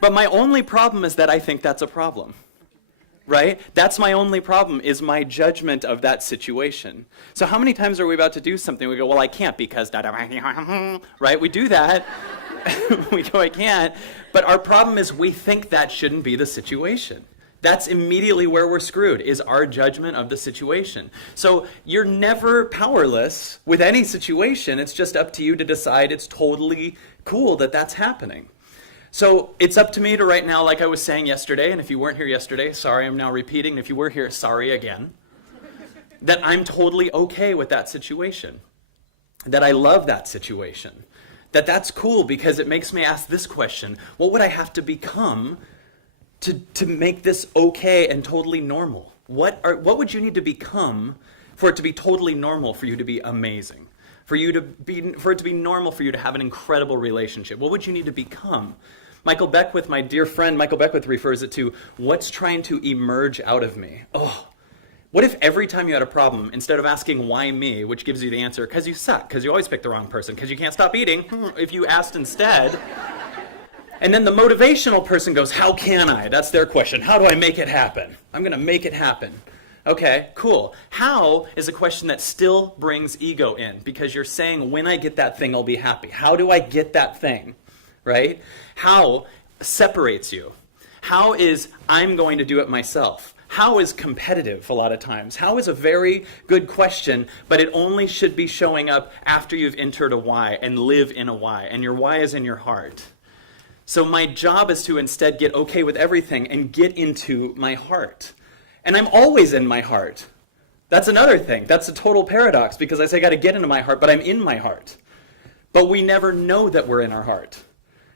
But my only problem is that I think that's a problem. Right? That's my only problem, is my judgment of that situation. So how many times are we about to do something? We go, well, I can't because right? We do that. We go, I can't. But our problem is we think that shouldn't be the situation. That's immediately where we're screwed, is our judgment of the situation. So you're never powerless with any situation. It's just up to you to decide it's totally cool that that's happening. So it's up to me to right now, like I was saying yesterday, and if you weren't here yesterday, sorry, I'm now repeating, and if you were here, sorry again, that I'm totally okay with that situation, that I love that situation, that that's cool because it makes me ask this question: what would I have to become to make this okay and totally normal? What would you need to become for it to be totally normal, for you to be amazing? For it to be normal for you to have an incredible relationship? What would you need to become? Michael Beckwith, my dear friend, Michael Beckwith refers it to what's trying to emerge out of me. Oh, what if every time you had a problem, instead of asking why me, which gives you the answer, because you suck, because you always pick the wrong person, because you can't stop eating, if you asked instead, and then the motivational person goes, how can I? That's their question. How do I make it happen? I'm going to make it happen. Okay, cool. How is a question that still brings ego in, because you're saying, when I get that thing, I'll be happy. How do I get that thing, right? How separates you. How is, I'm going to do it myself. How is competitive a lot of times. How is a very good question, but it only should be showing up after you've entered a why and live in a why, and your why is in your heart. So my job is to instead get okay with everything and get into my heart. And I'm always in my heart. That's another thing. That's a total paradox, because I say I got to get into my heart, but I'm in my heart. But we never know that we're in our heart.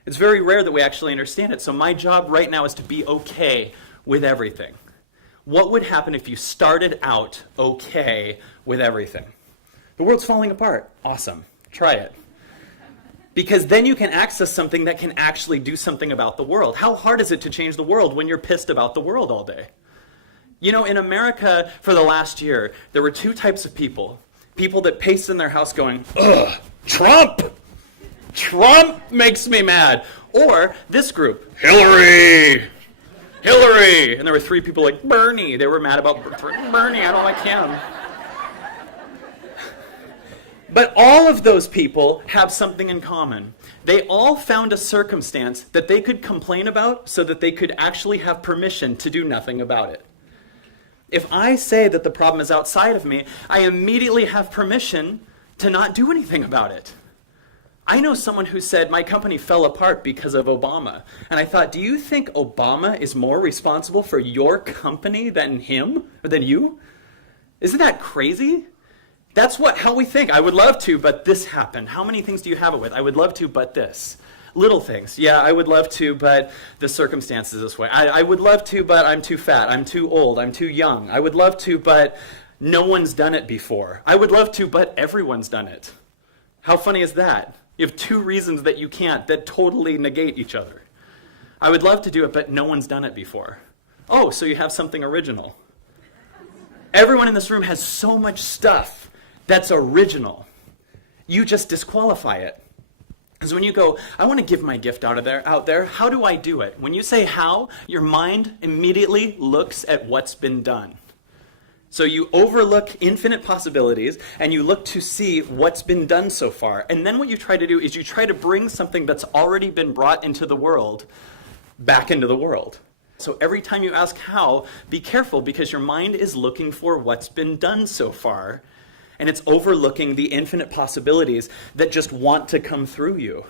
It's very rare that we actually understand it. So my job right now is to be okay with everything. What would happen if you started out okay with everything? The world's falling apart. Awesome. Try it. Because then you can access something that can actually do something about the world. How hard is it to change the world when you're pissed about the world all day? You know, in America for the last year, there were two types of people. People that paced in their house going, ugh, Trump! Trump makes me mad. Or this group, Hillary! Hillary! And there were three people like, Bernie. They were mad about Bernie, I don't like him. But all of those people have something in common. They all found a circumstance that they could complain about so that they could actually have permission to do nothing about it. If I say that the problem is outside of me, I immediately have permission to not do anything about it. I know someone who said, my company fell apart because of Obama. And I thought, do you think Obama is more responsible for your company than him, or than you? Isn't that crazy? That's how we think. I would love to, but this happened. How many things do you have it with? I would love to, but this. Little things. Yeah, I would love to, but the circumstances this way. I would love to, but I'm too fat. I'm too old. I'm too young. I would love to, but no one's done it before. I would love to, but everyone's done it. How funny is that? You have two reasons that you can't that totally negate each other. I would love to do it, but no one's done it before. Oh, so you have something original. Everyone in this room has so much stuff that's original. You just disqualify it. Because when you go, I want to give my gift out there, how do I do it? When you say how, your mind immediately looks at what's been done. So you overlook infinite possibilities, and you look to see what's been done so far. And then what you try to do is you try to bring something that's already been brought into the world back into the world. So every time you ask how, be careful, because your mind is looking for what's been done so far. And it's overlooking the infinite possibilities that just want to come through you.